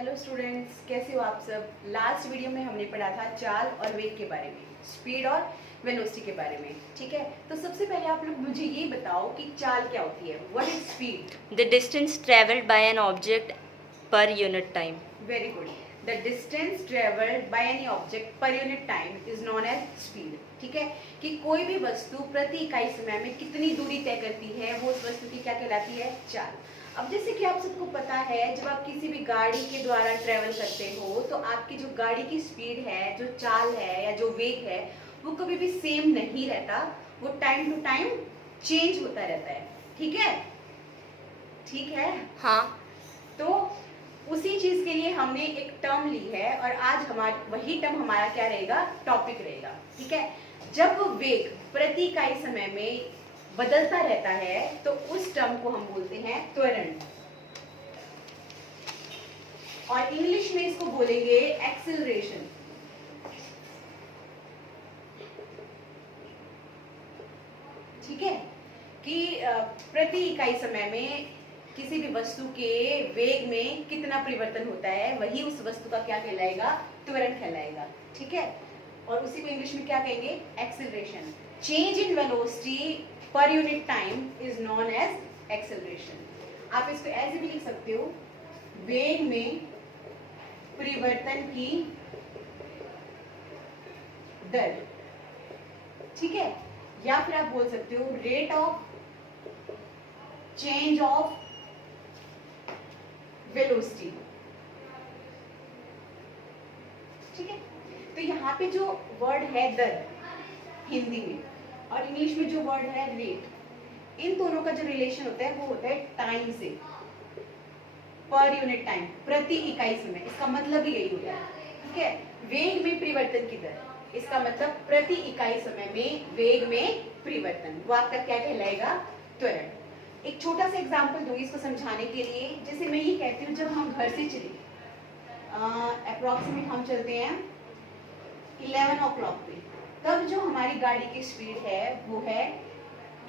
Hello students, कैसे हो आप सब। लास्ट वीडियो में हमने पढ़ा था चाल और वेग के बारे में, स्पीड और वेलोसिटी के बारे में। ठीक है, तो सबसे पहले आप लोग मुझे ये बताओ कि चाल क्या होती है। What is speed? The distance traveled by an object per unit time. Very good. The distance travelled by any object per unit time is known as speed. ठीक है, कि कोई भी वस्तु प्रति इकाई समय में कितनी दूरी तय करती है, वो उस वस्तु की क्या कहलाती है? चाल। अब जैसे कि आप सबको पता है, जब आप किसी भी गाड़ी के द्वारा ट्रेवल करते हो तो आपकी जो गाड़ी की स्पीड है, जो चाल है या जो वेग है, वो कभी भी सेम नहीं रहता। वो टाइम टू टाइम चेंज होता रहता है। ठीक है, ठीक है। हाँ, तो उसी चीज के लिए हमने एक टर्म ली है और आज हमारी वही टर्म हमारा क्या रहेगा? टॉपिक रहेगा। ठीक है, जब वेग प्रति इकाई समय में बदलता रहता है तो उस टर्म को हम बोलते हैं त्वरण, और इंग्लिश में इसको बोलेंगे एक्सेलरेशन। ठीक है, कि प्रति इकाई समय में किसी भी वस्तु के वेग में कितना परिवर्तन होता है, वही उस वस्तु का क्या कहलाएगा? त्वरण कहलाएगा। ठीक है, और उसी को इंग्लिश में क्या कहेंगे? Acceleration. Change in velocity per unit time is known as acceleration. आप इसको ऐसे भी लिख सकते हो, वेग में परिवर्तन की दर। ठीक है, या फिर आप बोल सकते हो rate of change of velocity. ठीक है, तो यहाँ पे जो वर्ड है दर हिंदी में, और इंग्लिश में जो वर्ड है रेट, इन दोनों का जो रिलेशन होता है वो होता है टाइम से। पर यूनिट टाइम, प्रति इकाई समय, इसका मतलब ही यही होता है। ठीक है, वेग में परिवर्तन की दर, इसका मतलब प्रति इकाई समय में वेग में परिवर्तन, वो आपका क्या कहलाएगा? त्वरण। एक छोटा सा एग्जांपल दूंगी इसको समझाने के लिए। जैसे मैं ये कहती हूँ, जब हम घर से चले, अप्रोक्सीमेट हम चलते हैं 11 o'clock पे, तब जो हमारी गाड़ी की स्पीड है वो है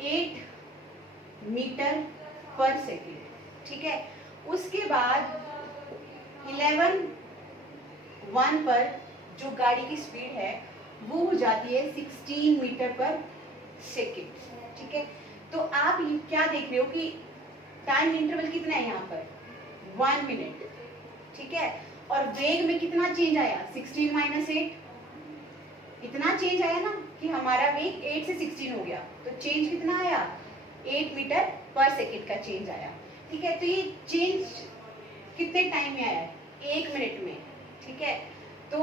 8 मीटर पर सेकेंड। ठीक है, उसके बाद 11:01 पर जो गाड़ी की स्पीड है वो हो जाती है 16 मीटर पर सेकेंड। ठीक है, तो आप क्या देख रहे हो कि टाइम इंटरवल कितना है यहाँ पर? 1 मिनट। ठीक है, और वेग में कितना चेंज आया? 16 - 8। इतना चेंज आया ना कि हमारा वेग 8 से 16 हो गया, तो चेंज कितना आया? 8 मीटर पर सेकेंड का चेंज आया। ठीक है, तो ये चेंज कितने टाइम में आया है? 1 मिनट में। ठीक है, तो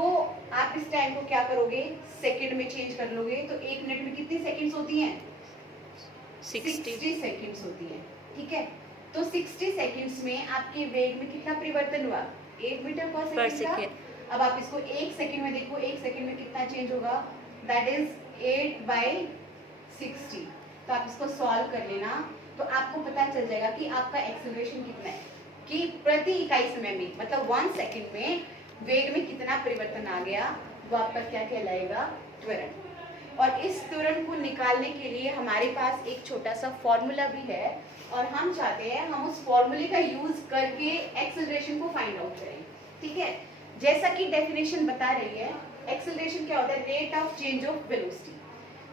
आप इस टाइम को क्या करोगे? सेकेंड में चेंज कर लोगे, तो 1 मिनट में कितनी सेकेंड्स होती हैं? 60 सेकेंड्स होती है। ठीक है, तो 60 सेकेंड्स में आपके वेग में कितना परिवर्तन हुआ? 8 मीटर पर सेकेंड का। अब आप इसको 1 सेकेंड में देखो, 1 सेकेंड में कितना चेंज होगा? That is 8/60। तो आप इसको सॉल्व कर लेना, तो आपको पता चल जाएगा कि आपका एक्सेलरेशन कितना है, कि प्रति इकाई समय में, मतलब 1 सेकेंड में वेग में कितना परिवर्तन आ गया, वो आपका क्या कहलाएगा? त्वरण। और इस त्वरण को निकालने के लिए हमारे पास एक छोटा सा फॉर्मूला भी है, और हम चाहते हैं हम उस फॉर्मूले का यूज करके एक्सेलरेशन को फाइंड आउट करें। ठीक है, जैसा कि डेफिनेशन बता रही है, एक्सेलरेशन क्या होता है? Rate of change of velocity.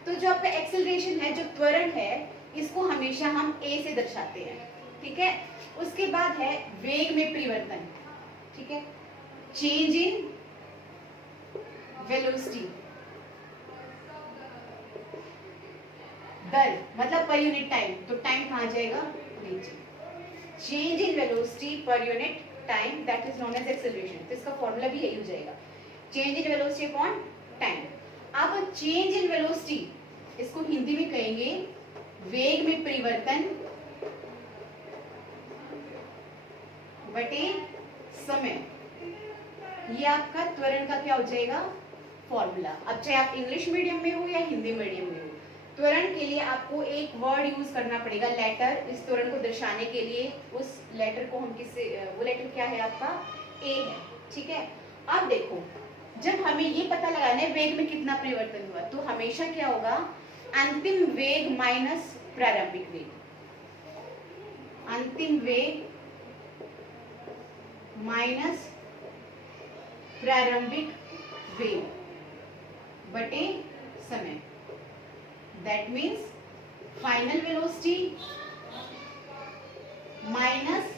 तो जो आपका एक्सेलरेशन है, जो त्वरण है, इसको हमेशा हम ए से दर्शाते हैं। ठीक है, उसके बाद है वेग में परिवर्तन। ठीक है, चेंज इन वेलोसिटी, दर मतलब पर यूनिट टाइम, तो टाइम कहाँ जाएगा? नीचे। Change in velocity per unit time, that is known as acceleration. तो इसका फॉर्मूला भी यही हो जाएगा, change in velocity upon time. अब चेंज इन वेलोसिटी, इसको हिंदी में कहेंगे वेग में परिवर्तन बटे समय। ये आपका त्वरण का क्या हो जाएगा? फॉर्मूला। अब चाहे आप इंग्लिश मीडियम में हो या हिंदी मीडियम में हो, त्वरण के लिए आपको एक वर्ड यूज करना पड़ेगा, लेटर। इस त्वरण को दर्शाने के लिए उस लेटर को हम किससे, वो लेटर क्या है आपका? ए है। ठीक है, अब देखो, जब हमें ये पता लगाना है वेग में कितना परिवर्तन हुआ, तो हमेशा क्या होगा? अंतिम वेग माइनस प्रारंभिक वेग। अंतिम वेग माइनस प्रारंभिक वेग बटे समय, that means final velocity minus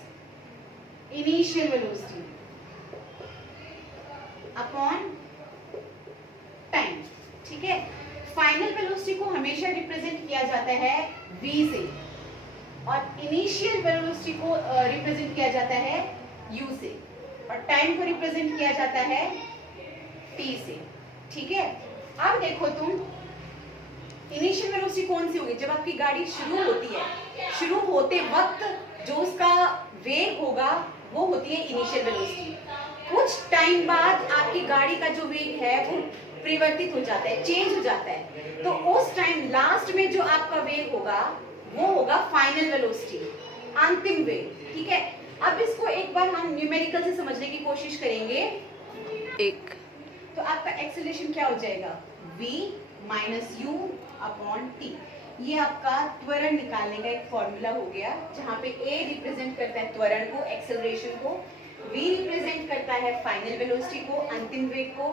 initial velocity upon time. ठीक है, फाइनल वेलोसिटी को हमेशा रिप्रेजेंट किया जाता है v से और इनिशियल वेलोसिटी को रिप्रेजेंट किया जाता है u से और टाइम को रिप्रेजेंट किया जाता है t से। ठीक है, अब देखो तुम, इनिशियल वेलोसिटी कौन सी होगी? जब आपकी गाड़ी शुरू होती है, शुरू होते वक्त जो उसका वेग होगा वो होती है इनिशियल वेलोसिटी। कुछ टाइम बाद आपकी गाड़ी का जो वेग है वो परिवर्तित हो जाता है, चेंज हो जाता है, तो उस टाइम लास्ट में जो आपका वेग होगा वो होगा फाइनल वेलोसिटी, अंतिम वेग। ठीक है, अब इसको एक बार हम न्यूमेरिकल से समझने की कोशिश करेंगे। एक तो आपका एक्सेलरेशन क्या हो जाएगा? v minus you upon T. ये आपका त्वरण निकालने का एक फॉर्मूला हो गया, जहाँ पे a रिप्रेजेंट करता है त्वरण को, एक्सेलरेशन को, v रिप्रेजेंट करता है फाइनल वेलोसिटी को, अंतिम वेग को,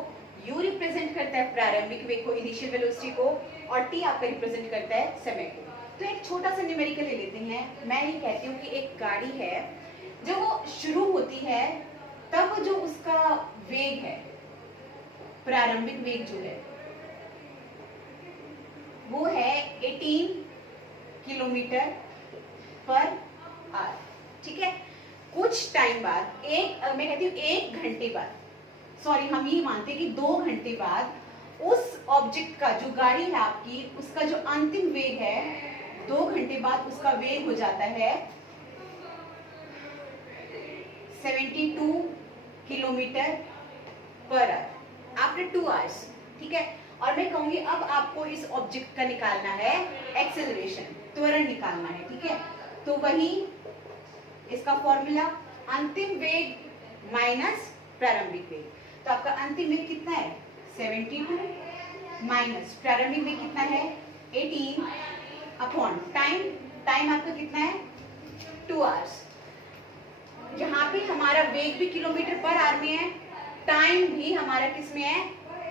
u रिप्रेजेंट करता है प्रारंभिक वेग को, इनिशियल वेलोसिटी को, और t आपका रिप्रेजेंट करता है समय को। तो एक छोटा सा न्यूमेरिकल ले लेते हैं। मैं ये कहती हूँ कि एक गाड़ी है, जब वो शुरू होती है तब जो उसका वेग है, प्रारंभिक वेग जो है वो है 18 किलोमीटर पर आवर। ठीक है, कुछ टाइम बाद, मैं कहती हूँ 1 घंटे बाद, सॉरी हम ये मानते हैं कि 2 घंटे बाद उस ऑब्जेक्ट का, जो गाड़ी है आपकी, उसका जो अंतिम वेग है, 2 घंटे बाद उसका वेग हो जाता है 72 kilometre per hour after 2 hours. ठीक है, और मैं कहूंगी अब आपको इस ऑब्जेक्ट का निकालना है एक्सेलरेशन, त्वरण निकालना है। ठीक है, तो वही इसका फॉर्मूला, अंतिम वेग माइनस प्रारंभिक वेग। तो आपका अंतिम वेग कितना है? 72 माइनस प्रारंभिक वेग कितना है? 18 अपॉन टाइम, टाइम आपका कितना है? 2 आवर्स। यहाँ पे हमारा वेग भी किलोमीटर पर आवर में है, टाइम भी हमारा किस में है?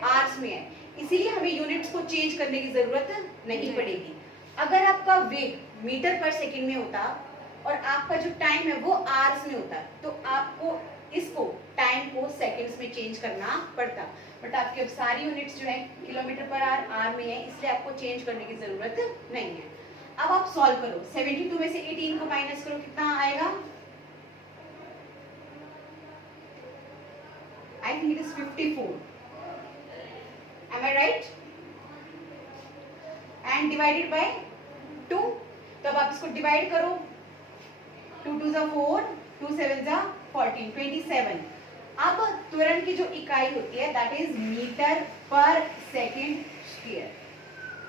आवर्स में है, इसीलिए हमें यूनिट्स को चेंज करने की जरूरत नहीं पड़ेगी। अगर आपका वेग मीटर पर सेकंड में होता और आपका जो टाइम है वो आवर्स में होता, तो आपको इसको, टाइम को सेकंड्स में चेंज करना पड़ता, बट आपकी अब सारी यूनिट्स जो है किलोमीटर पर आवर में है, इसलिए आपको चेंज करने की जरूरत नहीं है। अब आप सॉल्व करो, 72 में से 18 को माइनस करो, कितना आएगा? I think it is 54. Am I right? And divided by 2. तो अब आप इसको डिवाइड करो, 2 2 जा 4, 2 7 जा 14, 27। अब त्वरण की जो इकाई होती है दैट इज मीटर पर सेकेंड स्क्वायर।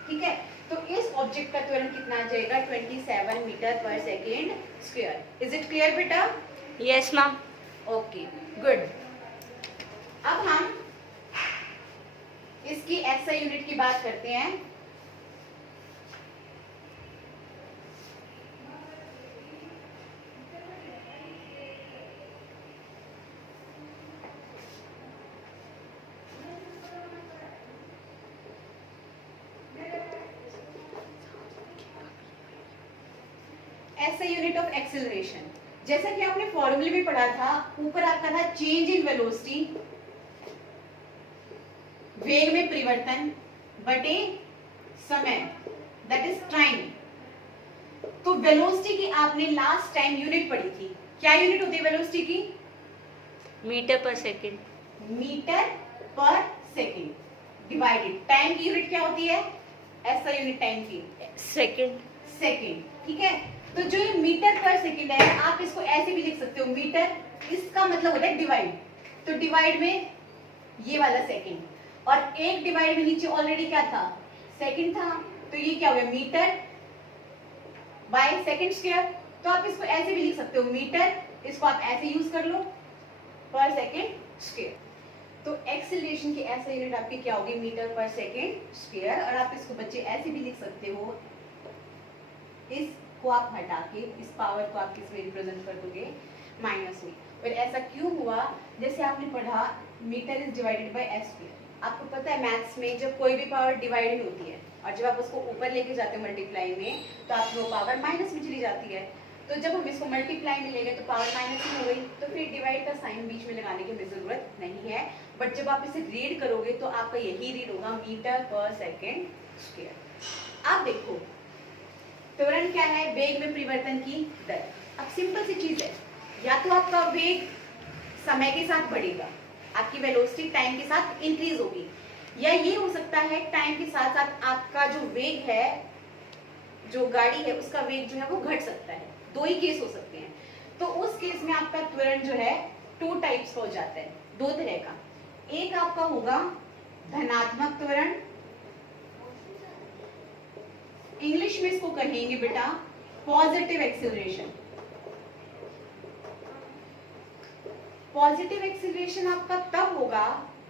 ठीक है, तो इस ऑब्जेक्ट का त्वरण कितना आ जाएगा? 27 मीटर पर second square. Is it clear बेटा? Yes ma'am. Okay, good. अब हम इसकी एसआई यूनिट की बात करते हैं। एसआई यूनिट ऑफ एक्सेलरेशन, जैसा कि आपने फॉर्मूले में पढ़ा था, ऊपर आपका था चेंज इन वेलोसिटी, वेग में परिवर्तन बटे समय, दैट इज टाइम। तो वेलोसिटी की आपने लास्ट टाइम यूनिट पढ़ी थी, क्या यूनिट होती है वेलोसिटी की? मीटर पर सेकेंड। मीटर पर सेकेंड डिवाइडेड टाइम की यूनिट क्या होती है? ऐसा यूनिट टाइम की सेकेंड। सेकेंड। ठीक है, तो जो ये मीटर पर सेकेंड है, आप इसको ऐसे भी लिख सकते हो, मीटर, इसका मतलब होता है डिवाइड, तो डिवाइड में ये वाला सेकेंड, और एक डिवाइड में नीचे ऑलरेडी क्या था? सेकेंड था, तो ये क्या हो गया? Metre by second square. तो आप इसको ऐसे भी लिख सकते हो, मीटर, इसको आप ऐसे यूज कर लो, पर सेकेंड स्क्वायर। तो एक्सेलरेशन की ऐसा यूनिट आपकी क्या होगी? मीटर पर सेकेंड स्क्वायर। और आप इसको बच्चे ऐसे भी लिख सकते हो, इसको आप हटा के इस पावर को आप किस में रिप्रेजेंट कर दोगे? माइनस में। और ऐसा क्यों हुआ? जैसे आपने पढ़ा metre is divided by S square. आपको पता है मैथ्स में जब कोई भी पावर डिवाइड होती है और जब आप उसको ऊपर लेके जाते हो मल्टीप्लाई में, तो आपकी वो पावर माइनस में चली जाती है। तो जब हम इसको मल्टीप्लाई में ले गए तो पावर माइनस में हो गई, तो फिर डिवाइड का साइन बीच में लगाने की हमें जरूरत नहीं है। बट जब आप इसे रीड करोगे तो आपका यही रीड होगा मीटर पर सेकेंड स्क्वायर। आप देखो त्वरण क्या है? वेग में परिवर्तन की दर। अब सिंपल सी चीज है, या तो आपका वेग समय के साथ बढ़ेगा, आपकी वेलोसिटी टाइम के साथ इंक्रीज होगी, या ये हो सकता है टाइम के साथ साथ आपका जो वेग है, जो गाड़ी है उसका वेग जो है वो घट सकता है। दो ही केस हो सकते हैं। तो उस केस में आपका त्वरण जो है टू टाइप्स का हो जाता है, दो तरह का। एक आपका होगा धनात्मक त्वरण, इंग्लिश में इसको कहेंगे बेटा पॉजिटिव एक्सीलरेशन। पॉजिटिव एक्सीलरेशन आपका तब होगा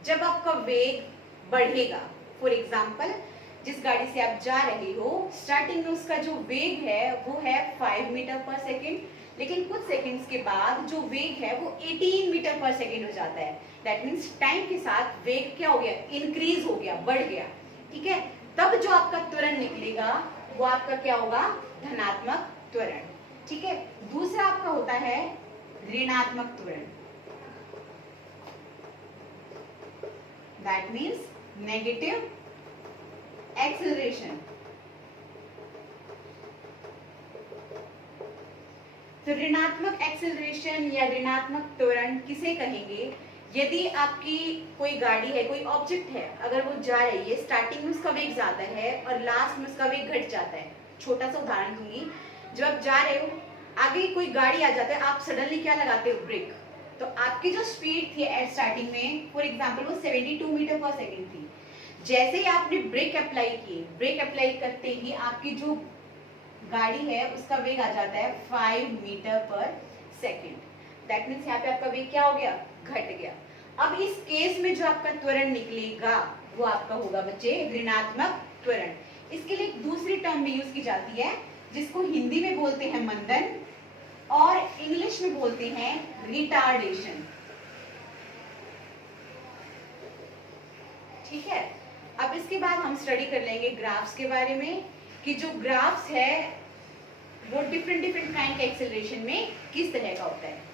जब आपका वेग बढ़ेगा। फॉर एग्जाम्पल, जिस गाड़ी से आप जा रहे हो, स्टार्टिंग में उसका जो वेग है वो है 5 मीटर पर सेकेंड, लेकिन कुछ सेकंड्स के बाद जो वेग है वो 18 मीटर पर सेकेंड हो जाता है। दैट मीन्स टाइम के साथ वेग क्या हो गया? इंक्रीज हो गया, बढ़ गया। ठीक है, तब जो आपका त्वरण निकलेगा वो आपका क्या होगा? धनात्मक त्वरण। ठीक है, दूसरा आपका होता है ऋणात्मक त्वरण। That means negative acceleration. तो ऋणात्मक एक्सेलरेशन या ऋणात्मक त्वरण किसे कहेंगे? यदि आपकी कोई गाड़ी है, कोई ऑब्जेक्ट है, अगर वो जा रही है, स्टार्टिंग में उसका वेग ज्यादा है और लास्ट में उसका वेग घट जाता है। छोटा सा उदाहरण दूंगी, जब आप जा रहे हो, आगे कोई गाड़ी आ जाता है, आप सडनली क्या लगाते हो? ब्रेक। तो आपकी जो स्पीड थी एट स्टार्टिंग में, फॉर एग्जाम्पल वो 72 मीटर पर सेकेंड थी। जैसे ही आपने ब्रेक अप्लाई की, ब्रेक अप्लाई करते ही आपकी जो गाड़ी है उसका वेग आ जाता है 5 मीटर पर सेकेंड। दैट मीन्स यहाँ पे आपका वेग क्या हो गया? घट गया। अब इस केस में जो आपका त्वरण निकलेगा वो आपका होगा बच्चे ऋणात्मक त्वरण। इसके लिए एक दूसरी टर्म भी यूज की जाती है जिसको हिंदी में बोलते हैं मंदन और इंग्लिश में बोलते हैं रिटार्डेशन। ठीक है, अब इसके बाद हम स्टडी कर लेंगे ग्राफ्स के बारे में कि जो ग्राफ्स है वो डिफरेंट काइंड के एक्सेलरेशन में किस तरह का होता है।